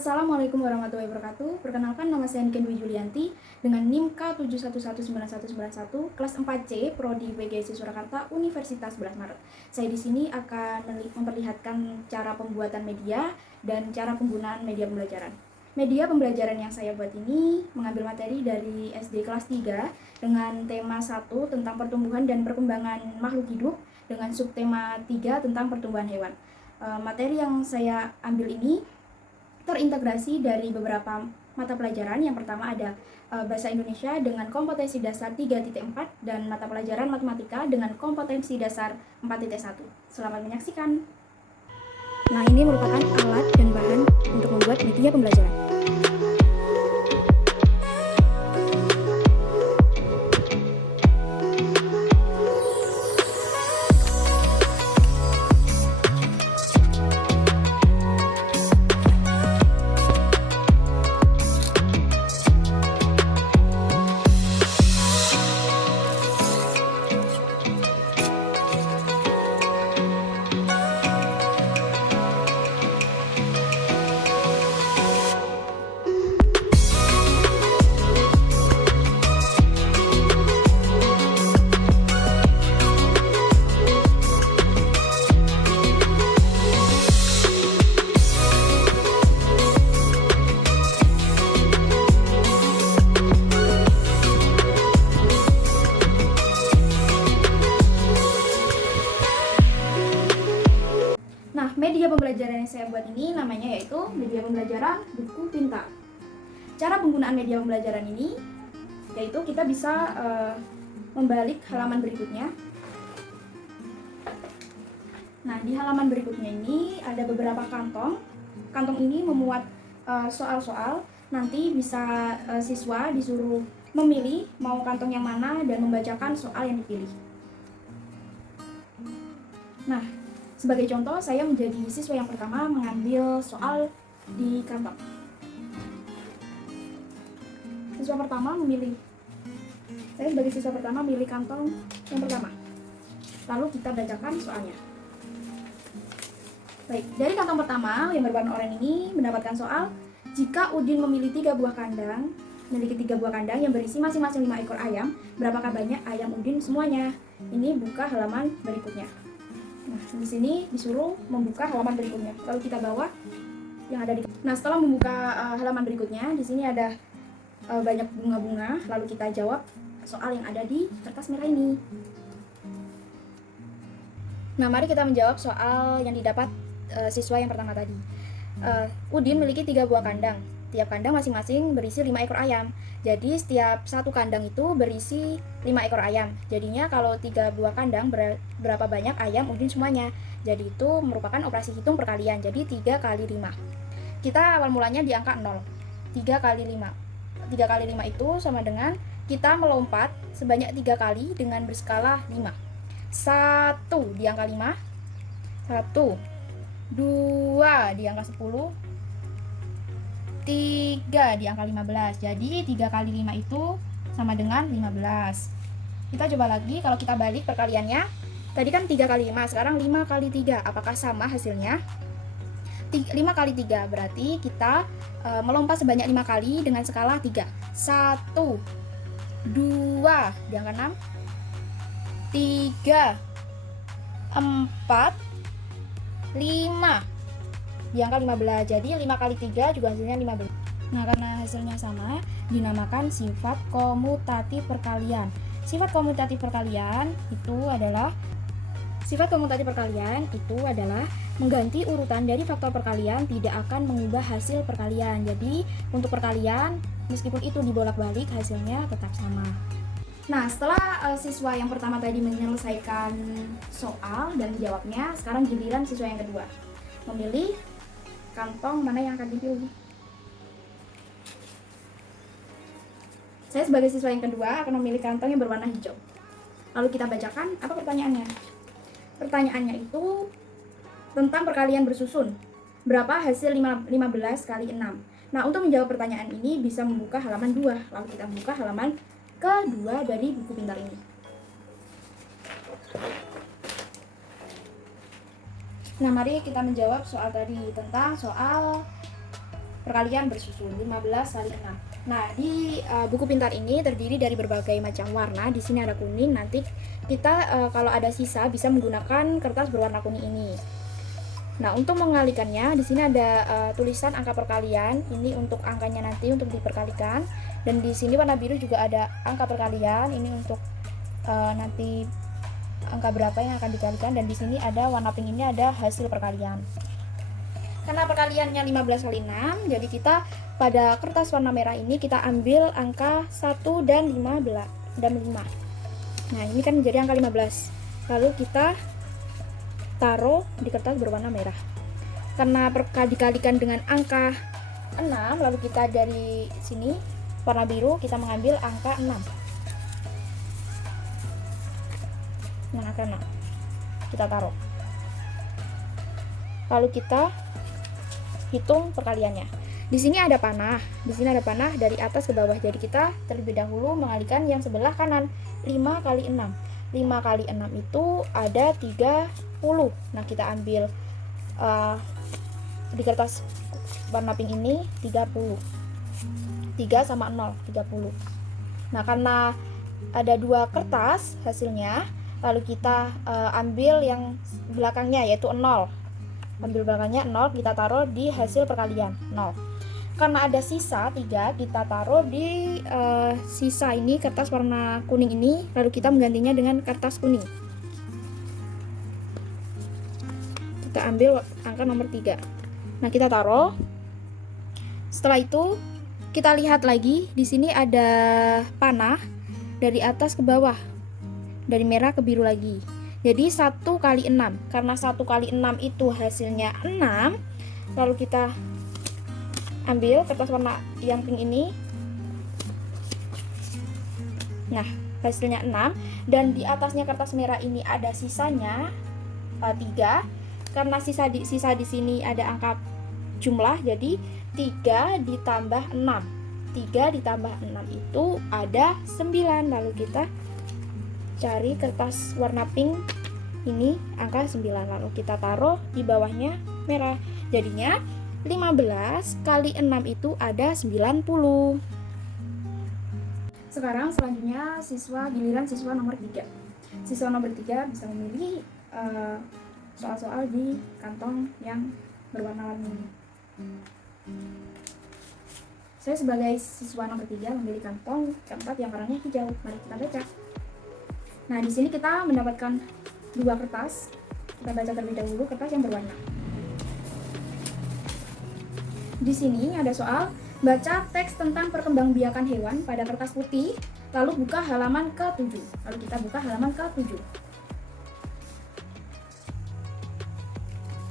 Assalamualaikum warahmatullahi wabarakatuh. Perkenalkan, nama saya Niken Dwi Julianti dengan NIM K7119191 kelas 4C Prodi PGSI Surakarta Universitas 11 Maret. Saya di sini akan memperlihatkan cara pembuatan media dan cara penggunaan media pembelajaran. Media pembelajaran yang saya buat ini mengambil materi dari SD kelas 3 dengan tema 1 tentang pertumbuhan dan perkembangan makhluk hidup dengan subtema 3 tentang pertumbuhan hewan. Materi yang saya ambil ini terintegrasi dari beberapa mata pelajaran. Yang pertama ada Bahasa Indonesia dengan kompetensi dasar 3.4 dan mata pelajaran Matematika dengan kompetensi dasar 4.1. Selamat menyaksikan. Nah, ini merupakan alat dan bahan untuk membuat media pembelajaran. Nah, media pembelajaran yang saya buat ini namanya yaitu media pembelajaran buku pintar. Cara penggunaan media pembelajaran ini yaitu kita bisa membalik halaman berikutnya. Nah, di halaman berikutnya ini ada beberapa kantong. Kantong ini memuat soal-soal. Nanti bisa siswa disuruh memilih mau kantong yang mana dan membacakan soal yang dipilih. Nah, sebagai contoh, saya menjadi siswa yang pertama mengambil soal di kantong. Siswa pertama memilih. Saya sebagai siswa pertama memilih kantong yang pertama. Lalu kita bacakan soalnya. Baik, dari kantong pertama yang berwarna oranye ini mendapatkan soal, jika Udin memilih 3 buah kandang, memiliki 3 buah kandang yang berisi masing-masing 5 ekor ayam, berapakah banyak ayam Udin semuanya? Ini buka halaman berikutnya. Nah, di sini disuruh membuka halaman berikutnya. Lalu kita bawa yang ada di. Nah, setelah membuka halaman berikutnya, di sini ada banyak bunga-bunga. Lalu kita jawab soal yang ada di kertas merah ini. Nah, mari kita menjawab soal yang didapat siswa yang pertama tadi. Udin memiliki 3 buah kandang. Tiap kandang masing-masing berisi 5 ekor ayam. Jadi setiap satu kandang itu berisi 5 ekor ayam. Jadinya kalau 3 buah kandang berapa banyak ayam Udin semuanya. Jadi itu merupakan operasi hitung perkalian. Jadi 3 kali 5. Kita awal mulanya di angka 0. 3 kali 5. 3 kali 5 itu sama dengan kita melompat sebanyak 3 kali dengan berskala 5. 1 di angka 5. 1. 2 di angka 10. 3 di angka 15. Jadi 3 kali 5 itu sama dengan 15. Kita coba lagi, kalau kita balik perkaliannya. Tadi kan 3 kali 5, sekarang 5 kali 3. Apakah sama hasilnya? 5 kali 3 berarti kita melompat sebanyak 5 kali dengan skala 3. 1 2 di angka 6. 3 4 5 di angka 15. Jadi 5 kali 3 juga hasilnya 15. Nah, karena hasilnya sama, dinamakan sifat komutatif perkalian. Sifat komutatif perkalian itu adalah mengganti urutan dari faktor perkalian tidak akan mengubah hasil perkalian. Jadi, untuk perkalian meskipun itu dibolak-balik hasilnya tetap sama. Nah, setelah siswa yang pertama tadi menyelesaikan soal dan menjawabnya, sekarang giliran siswa yang kedua memilih kantong mana yang akan dipilih. Saya sebagai siswa yang kedua akan memilih kantong yang berwarna hijau. Lalu kita bacakan apa pertanyaannya. Pertanyaannya itu tentang perkalian bersusun. Berapa hasil 15 kali 6? Nah, untuk menjawab pertanyaan ini bisa membuka halaman 2. Lalu kita buka halaman kedua dari buku pintar ini. Nah, mari kita menjawab soal tadi tentang soal perkalian bersusun 15 kali 6. Nah, di buku pintar ini terdiri dari berbagai macam warna. Di sini ada kuning. Nanti kita kalau ada sisa bisa menggunakan kertas berwarna kuning ini. Nah, untuk mengalikannya di sini ada tulisan angka perkalian. Ini untuk angkanya nanti untuk diperkalikan. Dan di sini warna biru juga ada angka perkalian. Ini untuk nanti angka berapa yang akan dikalikan. Dan di sini ada warna pink, ini ada hasil perkalian. Karena perkaliannya 15 kali 6, jadi kita pada kertas warna merah ini kita ambil angka 1 dan 5. Nah, ini kan menjadi angka 15. Lalu kita taruh di kertas berwarna merah. Karena dikalikan dengan angka 6, lalu kita dari sini warna biru kita mengambil angka 6. Nah, angka 6 kita taruh. Lalu kita hitung perkaliannya. Di sini ada panah. Di sini ada panah dari atas ke bawah. Jadi kita terlebih dahulu mengalihkan yang sebelah kanan. 5 kali 6. 5 kali 6 itu ada 30. Nah, kita ambil di kertas warna pink ini 30. 3 sama 0, 30. Nah, karena ada 2 kertas hasilnya, lalu kita ambil yang belakangnya yaitu 0. Ambil belakangnya 0, kita taruh di hasil perkalian 0. Karena ada sisa 3, kita taruh di sisa ini kertas warna kuning ini, lalu kita menggantinya dengan kertas kuning. Kita ambil angka nomor 3. Nah, kita taruh. Setelah itu kita lihat lagi, di sini ada panah dari atas ke bawah, dari merah ke biru lagi. Jadi 1 kali 6. Karena 1 kali 6 itu hasilnya 6, lalu kita ambil kertas warna yang pink ini. Nah, hasilnya 6. Dan di atasnya kertas merah ini ada sisanya 3. Karena sisa di sini ada angka jumlah, jadi 3 ditambah 6. 3 ditambah 6 itu ada 9. Lalu kita cari kertas warna pink ini angka 9, lalu kita taruh di bawahnya merah. Jadinya 15 kali 6 itu ada 90. Sekarang selanjutnya giliran siswa nomor 3. Siswa nomor 3 bisa memilih soal-soal di kantong yang berwarna-warni ini. Saya sebagai siswa nomor 3 memilih kantong keempat yang warnanya hijau. Mari kita baca. Nah, di sini kita mendapatkan 2 kertas. Kita baca terlebih dahulu kertas yang berwarna. Di sini ada soal baca teks tentang perkembangbiakan hewan pada kertas putih, lalu buka halaman ke-7. Lalu kita buka halaman ke-7.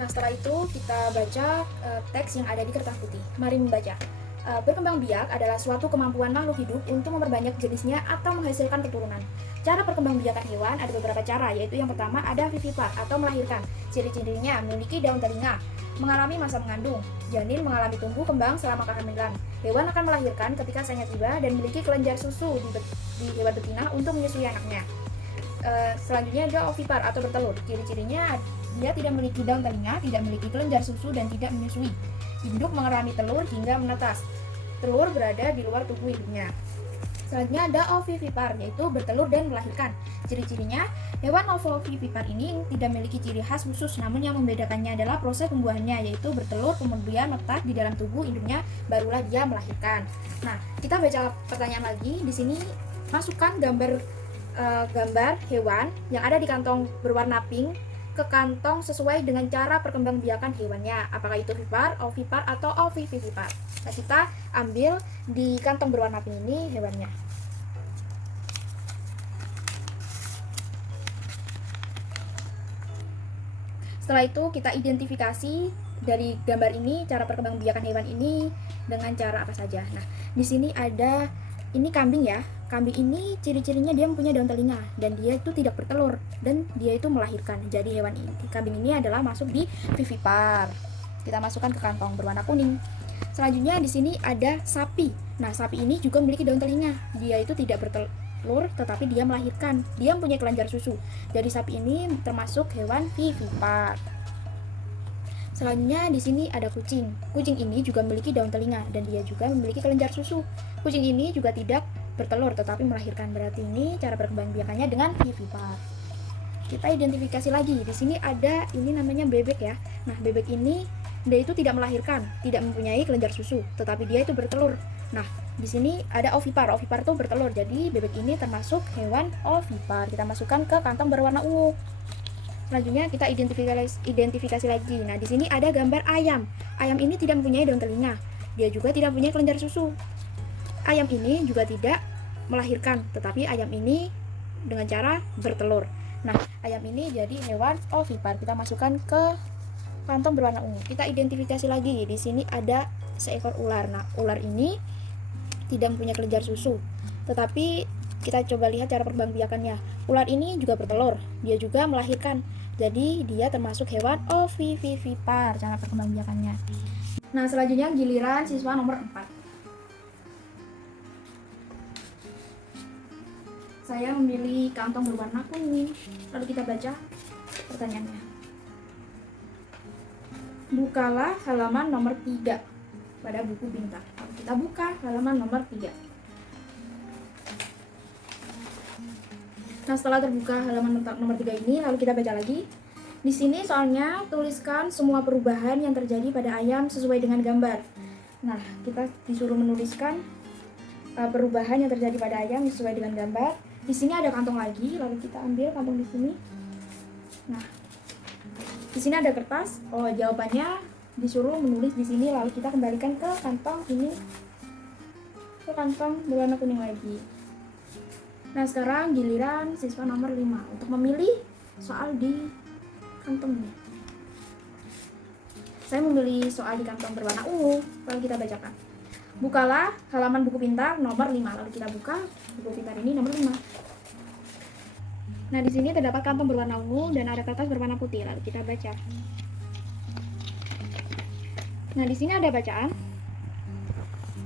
Nah, setelah itu kita baca teks yang ada di kertas putih. Mari membaca. Berkembang biak adalah suatu kemampuan makhluk hidup untuk memperbanyak jenisnya atau menghasilkan keturunan. Cara perkembangbiakan hewan ada beberapa cara, yaitu yang pertama ada vivipar atau melahirkan. Ciri-cirinya memiliki daun telinga, mengalami masa mengandung, janin mengalami tumbuh kembang selama kehamilan. Hewan akan melahirkan ketika saatnya tiba dan memiliki kelenjar susu di hewan betina untuk menyusui anaknya. Selanjutnya ada ovipar atau bertelur. Ciri-cirinya dia tidak memiliki daun telinga, tidak memiliki kelenjar susu, dan tidak menyusui. Induk mengerami telur hingga menetas. Telur berada di luar tubuh induknya. Selanjutnya ada ovivipar, yaitu bertelur dan melahirkan. Ciri-cirinya, hewan ovivipar ini tidak memiliki ciri khas khusus, namun yang membedakannya adalah proses pembuahannya, yaitu bertelur kemudian menetas di dalam tubuh induknya, barulah dia melahirkan. Nah, kita baca pertanyaan lagi. Di sini masukkan gambar hewan yang ada di kantong berwarna pink ke kantong sesuai dengan cara perkembangbiakan hewannya, apakah itu vipar, ovipar, atau ovivivipar. Nah, kita ambil di kantong berwarna pink ini hewannya. Setelah itu kita identifikasi dari gambar ini cara perkembangbiakan hewan ini dengan cara apa saja. Nah, di sini ada ini kambing ya. Kambing ini ciri-cirinya dia mempunyai daun telinga dan dia itu tidak bertelur dan dia itu melahirkan. Jadi hewan ini, kambing ini adalah masuk di vivipar. Kita masukkan ke kantong berwarna kuning. Selanjutnya di sini ada sapi. Nah, sapi ini juga memiliki daun telinga. Dia itu tidak bertelur tetapi dia melahirkan. Dia mempunyai kelenjar susu. Jadi sapi ini termasuk hewan vivipar. Selanjutnya di sini ada kucing. Kucing ini juga memiliki daun telinga dan dia juga memiliki kelenjar susu. Kucing ini juga tidak bertelur tetapi melahirkan. Berarti ini cara perkembangbiakannya dengan vivipar. Kita identifikasi lagi. Di sini ada ini namanya bebek ya. Nah, bebek ini dia itu tidak melahirkan, tidak mempunyai kelenjar susu, tetapi dia itu bertelur. Nah, di sini ada ovipar. Ovipar itu bertelur. Jadi bebek ini termasuk hewan ovipar. Kita masukkan ke kantong berwarna ungu. Selanjutnya kita identifikasi lagi. Nah, di sini ada gambar ayam. Ayam ini tidak mempunyai daun telinga. Dia juga tidak mempunyai kelenjar susu. Ayam ini juga tidak melahirkan, tetapi ayam ini dengan cara bertelur. Nah, ayam ini jadi hewan ovipar. Kita masukkan ke kantong berwarna ungu. Kita identifikasi lagi. Di sini ada seekor ular. Nah, ular ini tidak mempunyai kelenjar susu, tetapi kita coba lihat cara perkembangbiakannya. Ular ini juga bertelur, dia juga melahirkan. Jadi dia termasuk hewan ovivivipar cara perkembangbiakannya. Nah, selanjutnya giliran siswa nomor 4. Saya memilih kantong berwarna kuning. Lalu kita baca pertanyaannya. Bukalah halaman nomor 3 pada buku bintang. Lalu kita buka halaman nomor 3. Nah, setelah terbuka halaman nomor 3 ini, lalu kita baca lagi. Di sini soalnya tuliskan semua perubahan yang terjadi pada ayam sesuai dengan gambar. Nah, kita disuruh menuliskan perubahan yang terjadi pada ayam sesuai dengan gambar. Di sini ada kantong lagi, lalu kita ambil kantong di sini. Nah, di sini ada kertas. Oh, jawabannya disuruh menulis di sini, lalu kita kembalikan ke kantong ini, ke kantong berwarna kuning lagi. Nah, sekarang giliran siswa nomor 5 untuk memilih soal di kantong ini. Saya memilih soal di kantong berwarna ungu, lalu kita bacakan. Bukalah halaman buku pintar nomor 5. Lalu kita buka buku pintar ini nomor 5. Nah, di sini terdapat kantong berwarna ungu dan ada kertas berwarna putih. Lalu kita baca. Nah, di sini ada bacaan.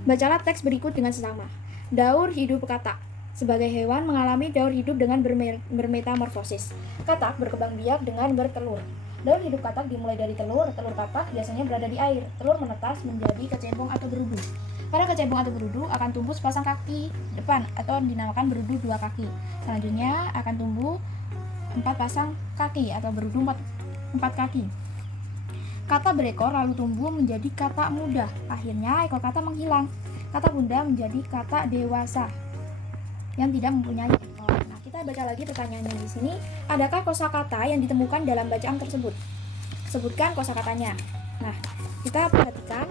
Bacalah teks berikut dengan sesama. Daur hidup katak. Sebagai hewan mengalami daur hidup dengan bermetamorfosis. Katak berkembang biak dengan bertelur. Daur hidup katak dimulai dari telur. Telur katak biasanya berada di air. Telur menetas menjadi kecebong atau berudu. Pada kecebong atau berudu akan tumbuh sepasang kaki depan atau dinamakan berudu 2 kaki. Selanjutnya akan tumbuh 4 pasang kaki atau berudu 4 kaki. Kata berekor lalu tumbuh menjadi kata muda. Akhirnya ekor kata menghilang. Kata bunda menjadi kata dewasa yang tidak mempunyai ekor. Nah, kita baca lagi pertanyaannya di sini. Adakah kosakata yang ditemukan dalam bacaan tersebut? Sebutkan kosakatanya. Nah, kita perhatikan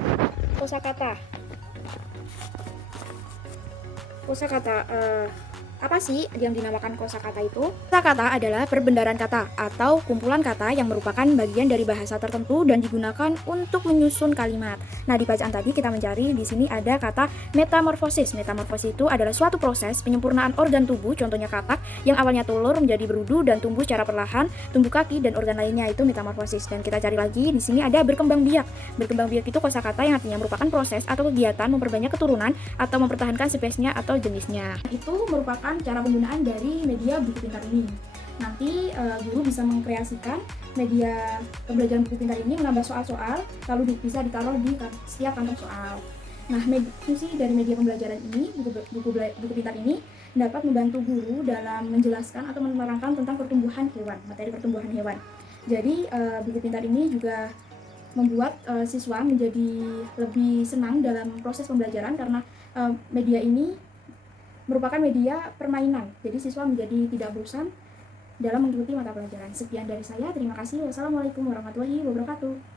kosakata. Kosakata apa sih yang dinamakan kosakata itu? Kosakata adalah perbendaharaan kata atau kumpulan kata yang merupakan bagian dari bahasa tertentu dan digunakan untuk menyusun kalimat. Nah, di bacaan tadi kita mencari di sini ada kata metamorfosis. Metamorfosis itu adalah suatu proses penyempurnaan organ tubuh, contohnya katak yang awalnya telur menjadi berudu dan tumbuh secara perlahan, tumbuh kaki dan organ lainnya itu metamorfosis. Dan kita cari lagi di sini ada berkembang biak. Berkembang biak itu kosakata yang artinya merupakan proses atau kegiatan memperbanyak keturunan atau mempertahankan spesiesnya atau jenisnya. Itu merupakan cara penggunaan dari media buku pintar ini. Nanti guru bisa mengkreasikan media pembelajaran buku pintar ini menambah soal-soal, lalu bisa ditaruh di setiap kantong soal. Nah, fungsi dari media pembelajaran ini, buku pintar ini dapat membantu guru dalam menjelaskan atau menerangkan tentang pertumbuhan hewan, materi pertumbuhan hewan. Jadi buku pintar ini juga membuat siswa menjadi lebih senang dalam proses pembelajaran karena media ini merupakan media permainan. Jadi siswa menjadi tidak bosan dalam mengikuti mata pelajaran. Sekian dari saya. Terima kasih. Wassalamualaikum warahmatullahi wabarakatuh.